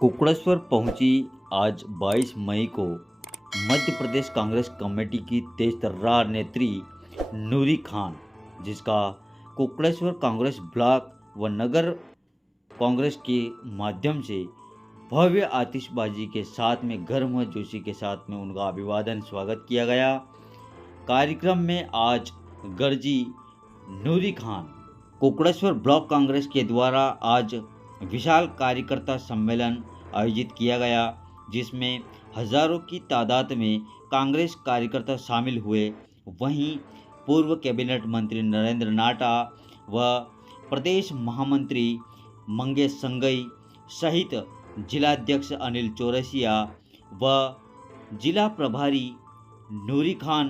कुकड़ेश्वर पहुंची आज 22 मई को मध्य प्रदेश कांग्रेस कमेटी की तेज-तर्रार नेत्री नूरी खान, जिसका कुकड़ेश्वर कांग्रेस ब्लॉक व नगर कांग्रेस के माध्यम से भव्य आतिशबाजी के साथ में गर्मजोशी के साथ में उनका अभिवादन स्वागत किया गया। कार्यक्रम में आज गर्जी नूरी खान कुकड़ेश्वर ब्लॉक कांग्रेस के द्वारा आज विशाल कार्यकर्ता सम्मेलन आयोजित किया गया, जिसमें हजारों की तादाद में कांग्रेस कार्यकर्ता शामिल हुए। वहीं पूर्व कैबिनेट मंत्री नरेंद्र नाटा व प्रदेश महामंत्री मंगेश संगई सहित जिलाध्यक्ष अनिल चौरसिया व जिला प्रभारी नूरी खान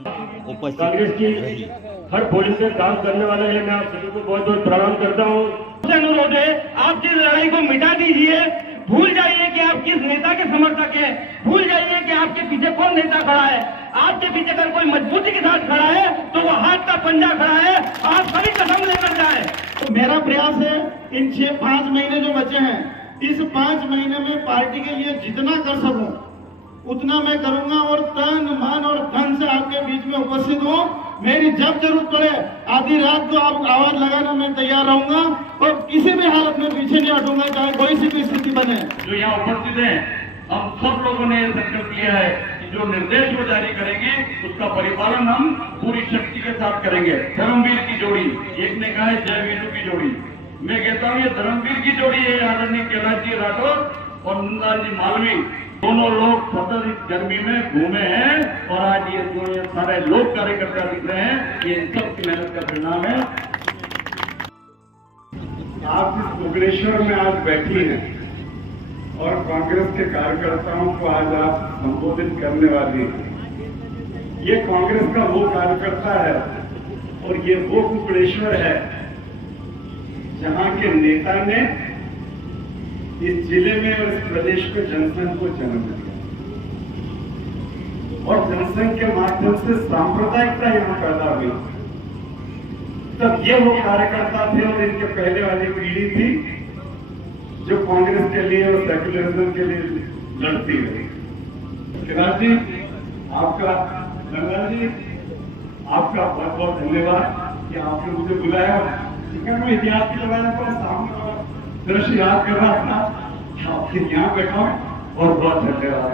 उपस्थित रही। हर पुलिस से काम करने वाले हैं, मैं आप सभी को बहुत बहुत प्रणाम करता हूँ। अनुरोध है, आप इस लड़ाई को मिटा दीजिए। भूल जाइए कि आप किस नेता के समर्थक हैं, भूल जाइए कि आपके पीछे कौन नेता खड़ा है। आपके पीछे अगर कोई मजबूती के साथ खड़ा है तो वो हाथ का पंजा खड़ा है। आप सभी कसम लेकर जाए। तो मेरा प्रयास है इन 5 महीने जो बचे हैं, इस 5 महीने में पार्टी के लिए जितना कर सकूं उतना मैं करूंगा और तन मन और धन से आपके बीच में उपस्थित हूं। मेरी जब जरूरत पड़े आधी रात को आप आवाज लगाना मैं तैयार रहूंगा और किसी भी हालत में पीछे नहीं हटूंगा, चाहे कोई सी भी स्थिति बने। जो यहाँ उपस्थित हैं, हम सब लोगों ने यह संकल्प लिया है कि जो निर्देश वो जारी करेंगे उसका परिपालन हम पूरी शक्ति के साथ करेंगे। धर्मवीर की जोड़ी, एक ने कहा है जय वीरू की जोड़ी, मैं कहता हूँ ये धर्मवीर की जोड़ी है। आदरणीय कैलाश जी राठौर और नंदलाल जी मालवी, दोनों लोग सतत इस गर्मी में घूमे हैं और आज ये जो ये सारे लोग कार्यकर्ता दिख रहे हैं, ये इन सब की मेहनत का परिणाम है। आप इस कुकड़ेश्वर में आज बैठी हैं और कांग्रेस के कार्यकर्ताओं को आज आप संबोधित करने वाली हैं। ये कांग्रेस का वो कार्यकर्ता है और ये वो कुकड़ेश्वर है जहां के नेता ने इस जिले में और इस प्रदेश में जनसंघ को जन्म दिया और जनसंघ के माध्यम से सांप्रदायिकता यहाँ पैदा हुई। तब ये वो कार्यकर्ता थे और इनके पहले वाली पीढ़ी थी जो कांग्रेस के लिए और सेक्युलरिज्म के लिए लड़ती रही। कैलाश जी आपका, नंदलाल जी आपका बहुत बहुत धन्यवाद कि आपने मुझे बुलाया। मैं इतिहास की लगाने पर सामने दृश्य याद कर रहा था, आपके यहाँ बैठा और बहुत धन्यवाद।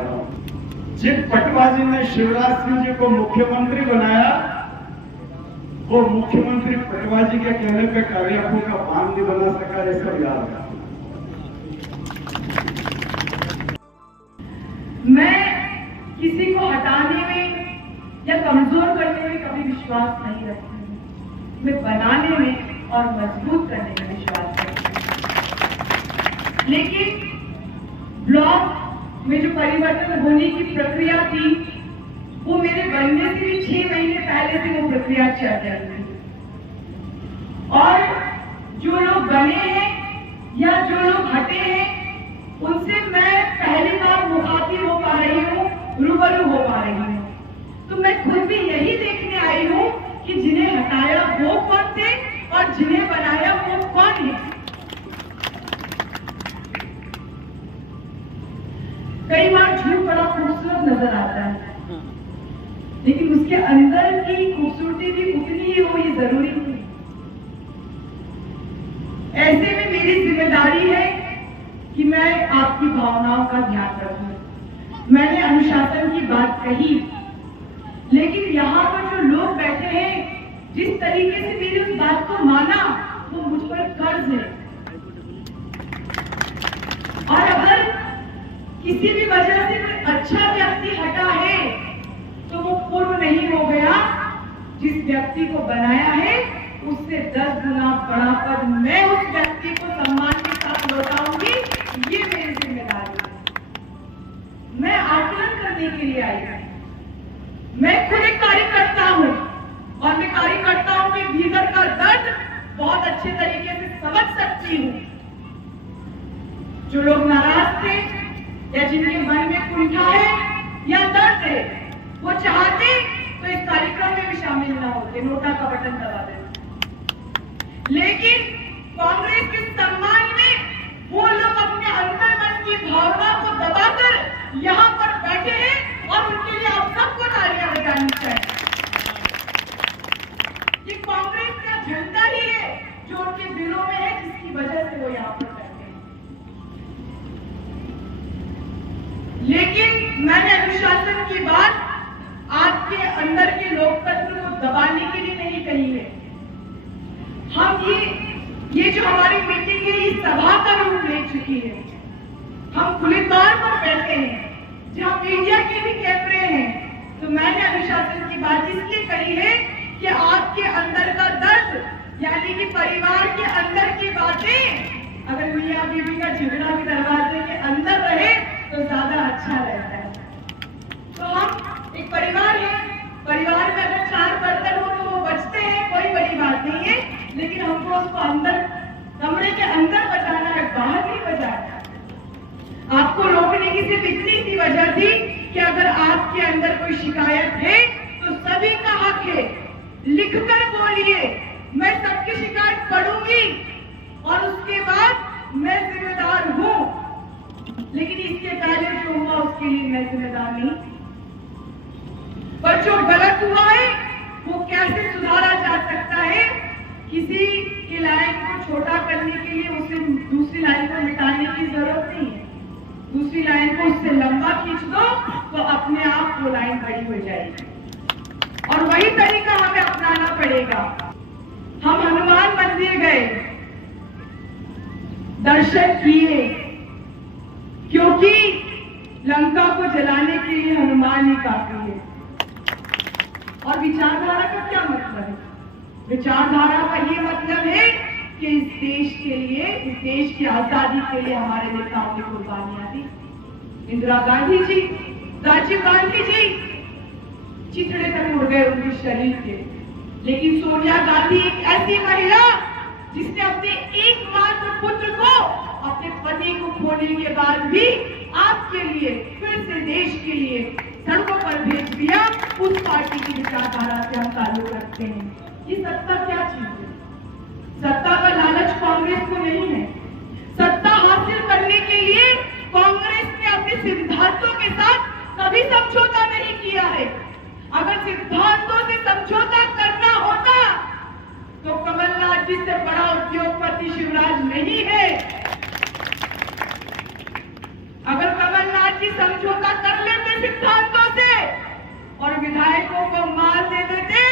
जिस पटवाजी ने शिवराज सिंह जी को मुख्यमंत्री बनाया, वो मुख्यमंत्री पटवाजी के कहने पे कारियापुर का बांध नहीं बना सका, ये सब याद है। मैं किसी को हटाने में या कमजोर करने में कभी विश्वास नहीं रखती हूँ। मैं बनाने में और मजबूत करने में विश्वास करती हूँ। लेकिन ब्लॉक में जो परिवर्तन होने की प्रक्रिया थी, वो मेरे बनने से भी 6 महीने पहले से वो प्रक्रिया चल रही थी। और जो लोग बने हैं या जो लोग हटे हैं, उनसे मैं पहली बार मुखातिब हो पा रही हूँ, रूबरू हो पा रही हूँ। तो मैं खुद भी यही देखने आई हूँ कि जिन्हें हटाया वो कौन थे और जिन्हें बनाया वो कौन है। कई बार झूठ बड़ा खूबसूरत नजर आता है, लेकिन उसके अंदर की खूबसूरती भी उतनी ही हो, ये जरूरी नहीं। ऐसे में मेरी जिम्मेदारी है कि मैं आपकी भावनाओं का ध्यान रखूं। मैंने अनुशासन की बात कही, लेकिन यहाँ पर जो लोग बैठे हैं, जिस तरीके से मेरी उस बात को माना, वो मुझ पर कर्ज है। और अगर किसी भी वजह से कोई अच्छा व्यक्ति हटा है तो वो पूर्व नहीं हो गया। जिस व्यक्ति को बनाया है उससे 10 गुना बड़ा पद मैं उस व्यक्ति को सम्मान के साथ लौटाऊंगी, ये मेरी जिम्मेदारी है। मैं आकलन करने के लिए आई हूं। मैं खुद एक कार्यकर्ता हूं और मैं कार्यकर्ताओं के भीतर का दर्द बहुत अच्छे तरीके से समझ सकती हूं। जो लोग नाराज थे या जिनके मन में कुंठा है या दर्द है, वो चाहते तो इस कार्यक्रम में भी शामिल ना होते, नोटा का बटन दबा देते। लेकिन कांग्रेस के सम्मान में वो लोग अपने अंतर मन की भावना लेकिन मैंने अनुशासन की बात आपके अंदर के लोकतंत्र को दबाने के लिए नहीं कही है। हम ये जो हमारी मीटिंग है, ये सभा का रूप ले चुकी है। हम खुले तौर पर बैठे हैं, जहां मीडिया के भी कैमरे हैं। तो मैंने अनुशासन की बात इसलिए कही है कि आपके अंदर का दर्द, यानी कि परिवार के अंदर की बातें, अगर मियां बीवी का झगड़ा भी दरवाजे के अंदर रहे तो ज्यादा अच्छा रहता है। तो हम एक परिवार है, परिवार में अगर 4 बर्तन हो तो वो बचते हैं, कोई बड़ी बात नहीं है, लेकिन हमको उसको अंदर, कमरे के अंदर बचाना है, बाहर नहीं बचाना। आपको रोकने की सिर्फ इतनी सी वजह थी कि अगर आपके अंदर कोई शिकायत है तो सभी का हक है, लिखकर बोलिए, मैं सबकी शिकायत पढ़ूंगी और उसके बाद मैं जिम्मेदार हूं। लेकिन इसके पहले जो हुआ उसके लिए मैं जिम्मेदार नहीं। पर जो गलत हुआ है वो कैसे सुधारा जा सकता है? किसी की लाइन को छोटा करने के लिए उसे दूसरी लाइन को मिटाने की जरूरत नहीं है। दूसरी लाइन को उससे लंबा खींच दो तो अपने आप वो लाइन बड़ी हो जाएगी, और वही तरीका हमें अपनाना पड़ेगा। हम हनुमान मंदिर गए, दर्शन किए, क्योंकि लंका को जलाने के लिए हनुमान ही काफी है। और विचारधारा का क्या मतलब है? विचारधारा का ये मतलब है कि इस देश के लिए, इस देश की आजादी के लिए हमारे नेताओं ने कुर्बानियां दी। इंदिरा गांधी जी, राजीव गांधी जी चिथड़े तक उड़ गए उनके शरीर के, लेकिन सोनिया गांधी एक ऐसी महिला जिसने अपने एकमात्र पुत्र को, अपने पति को खोने के बाद भी आपके लिए, फिर से देश के लिए सड़कों पर भेज दिया। उस पार्टी की विचारधारा से हम ताल्लुक रखते हैं। ये सत्ता क्या चीज है? सत्ता का लालच कांग्रेस को नहीं है। सत्ता हासिल करने के लिए कांग्रेस ने अपने सिद्धांतों के साथ कभी समझौता नहीं किया है। अगर सिद्धांतों से समझौता करना होता तो कमलनाथ जी से बड़ा उद्योगपति शिवराज नहीं है। अगर कमलनाथ जी समझौता कर लेते सिद्धांतों से और विधायकों को मार दे देते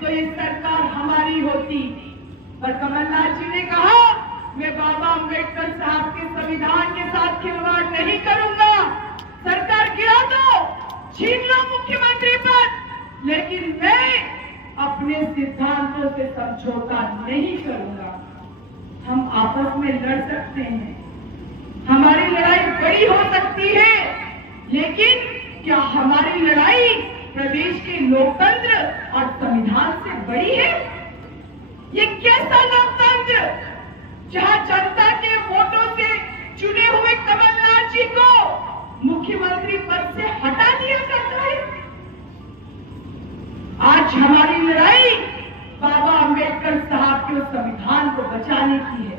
तो ये सरकार हमारी होती। पर कमलनाथ जी ने कहा, मैं बाबा अंबेडकर साहब के संविधान के साथ खिलवाड़ नहीं करूंगा। सरकार गिरा दो, छीन लो मुख्यमंत्री पद, लेकिन मैं अपने सिद्धांतों से समझौता नहीं करूंगा। हम आपस में लड़ सकते हैं, हमारी लड़ाई बड़ी हो सकती है, लेकिन क्या हमारी लड़ाई प्रदेश के लोकतंत्र और संविधान से बड़ी है? ये कैसा लोकतंत्र जहां जनता के वोटों से चुने हुए कमलनाथ जी को मुख्यमंत्री पद से हटा दिया जाता है? आज हमारी लड़ाई बाबा अंबेडकर साहब के संविधान को बचाने की है,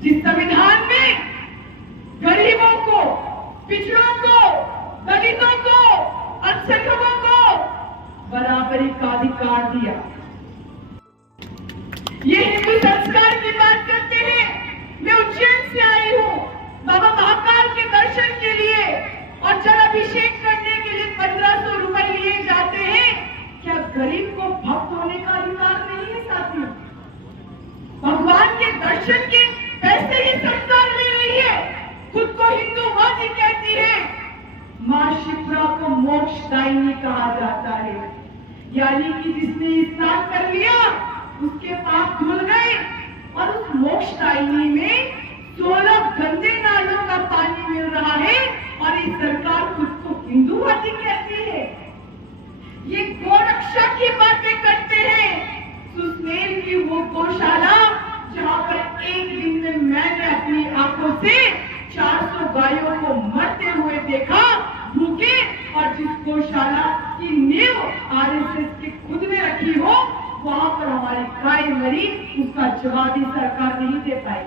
जिस संविधान में गरीबों को, पिछड़ों को, दलितों को, अल्पसंख्यकों को बराबरी का अधिकार दिया। ये हिंदू संस्कार की बात करते हैं। मैं उज्जैन से आई हूँ बाबा महाकाल के दर्शन के लिए, और जल अभिषेक करने के लिए 1500 रुपए लिए जाते हैं। क्या गरीब को भक्त होने का अधिकार नहीं है साथियों? भगवान के दर्शन के पैसे ही सरकार ले रही है, खुद को हिंदूवादी कहती है। मां शिप्रा को मोक्षदायिनी कहा जाता है, यानी कि जिसने स्नान कर लिया उसके पाप धुल गए, और उस मोक्षदायिनी में 16 गंदे नालों का पानी मिल रहा है, और इस सरकार खुद को हिंदूवादी कहती है। ये गोरक्षा की बातें करते हैं। सुस्नेल की वो गौशाला जहां पर एक दिन में मैंने अपनी आंखों से 400 गायों को मरते हुए देखा भूखे, और जिस गौशाला की नींव आरएसएस के खुद ने रखी हो, वहां पर हमारी गाय मरी, उसका जवाब सरकार नहीं दे पाई।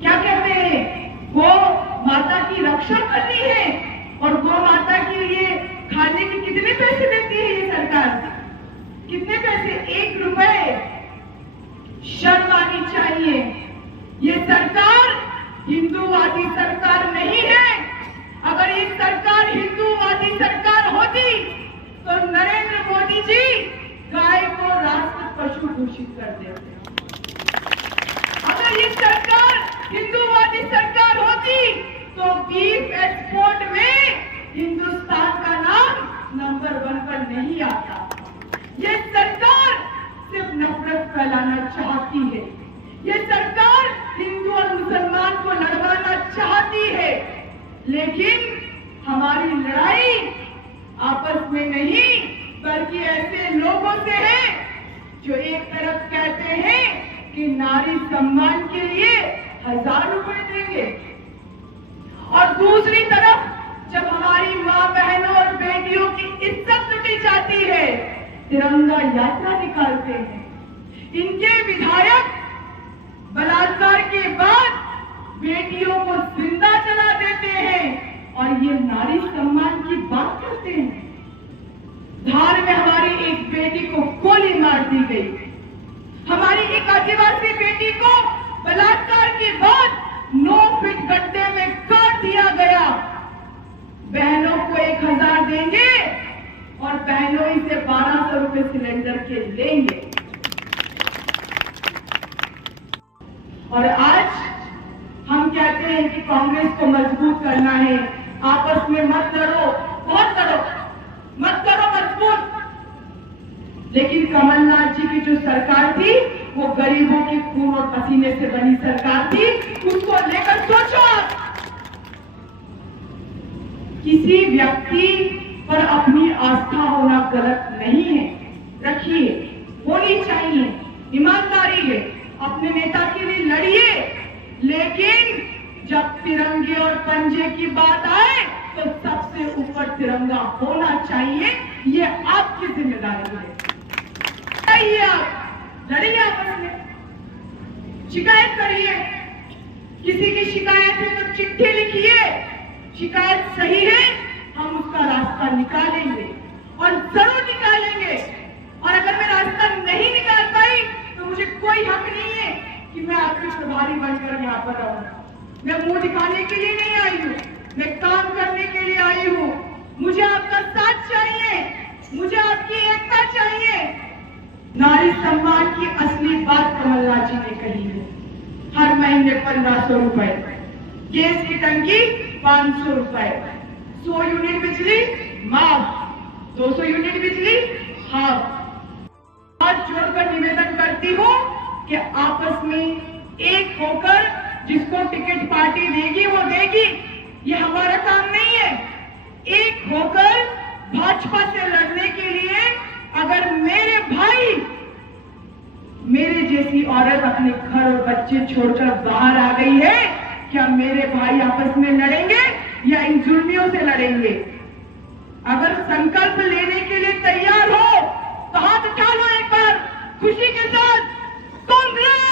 क्या कहते हैं? गौ माता की रक्षा करनी है, और गौ माता के लिए खाने के कितने पैसे देती है ये सरकार? कितने पैसे? 1 रुपए। शर्म आनी चाहिए। ये सरकार हिंदूवादी सरकार नहीं है। ये सरकार हिंदूवादी सरकार होती तो नरेंद्र मोदी जी गाय को राष्ट्र पशु घोषित कर देते। अगर ये सरकार हिंदूवादी सरकार होती तो बीफ एक्सपोर्ट में हिंदुस्तान का नाम नंबर 1 पर नहीं आता। ये सरकार सिर्फ नफरत फैलाना चाहती है। ये सरकार हिंदू और मुसलमान को लड़वाना चाहती है, लेकिन हमारी लड़ाई आपस में नहीं बल्कि ऐसे लोगों से है जो एक तरफ कहते हैं कि नारी सम्मान के लिए 1000 रुपए देंगे और दूसरी तरफ जब हमारी माँ बहनों और बेटियों की इज्जत लुटी जाती है तिरंगा यात्रा निकालते हैं। इनके विधायक बलात्कार के बाद बेटियों को जिंदा जला देते हैं और ये नारी सम्मान की बात करते हैं। धार में हमारी एक बेटी को गोली मार दी गई। हमारी एक आदिवासी बेटी को बलात्कार के बाद 9 फीट गड्ढे में काट दिया गया। बहनों को 1000 देंगे और बहनों ही से 1200 रुपए सिलेंडर के लेंगे। और आज हम कहते हैं कि कांग्रेस को मजबूत करना है, आपस में मत लड़ो, बहुत लड़ो, मत करो मजबूत। लेकिन कमलनाथ जी की जो सरकार थी वो गरीबों के खून और पसीने से बनी सरकार थी, उसको लेकर सोचो आप। किसी व्यक्ति पर अपनी आस्था होना गलत नहीं है, रखिए, होनी चाहिए, ईमानदारी है, अपने नेता के लिए लड़िए, लेकिन जब तिरंगे और पंजे की बात आए तो सबसे ऊपर तिरंगा होना चाहिए। ये आपकी जिम्मेदारी है। लड़िए, आप लड़िए, आपस में शिकायत करिए। किसी की शिकायत है तो चिट्ठी लिखिए, शिकायत सही है हम उसका रास्ता निकालेंगे और जरूर निकालेंगे। और अगर मैं रास्ता नहीं निकाल पाई तो मुझे कोई हक नहीं है कि मैं आपके प्रभारी बनकर यहाँ पर रहूं। मैं मुंह दिखाने के लिए नहीं आई हूँ, मैं काम करने के लिए आई हूँ। मुझे आपका साथ चाहिए, मुझे आपकी एकता चाहिए। नारी सम्मान की असली बात कमलनाथ जी ने कही है। हर महीने 1500 रुपए, गैस की टंकी 500 रुपए, 100 यूनिट बिजली माफ, 200 यूनिट बिजली हाफ। हाथ जोड़कर निवेदन करती हूँ कि आपस में एक होकर जिसको टिकट पार्टी देगी वो देगी, ये हमारा काम नहीं है। एक होकर भाजपा से लड़ने के लिए अगर मेरे भाई, मेरे जैसी औरत अपने घर और बच्चे छोड़कर बाहर आ गई है, क्या मेरे भाई आपस में लड़ेंगे या इन जुल्मियों से लड़ेंगे? अगर संकल्प लेने के लिए तैयार हो तो हाथ उठा लो एक बार खुशी के साथ। कांग्रेस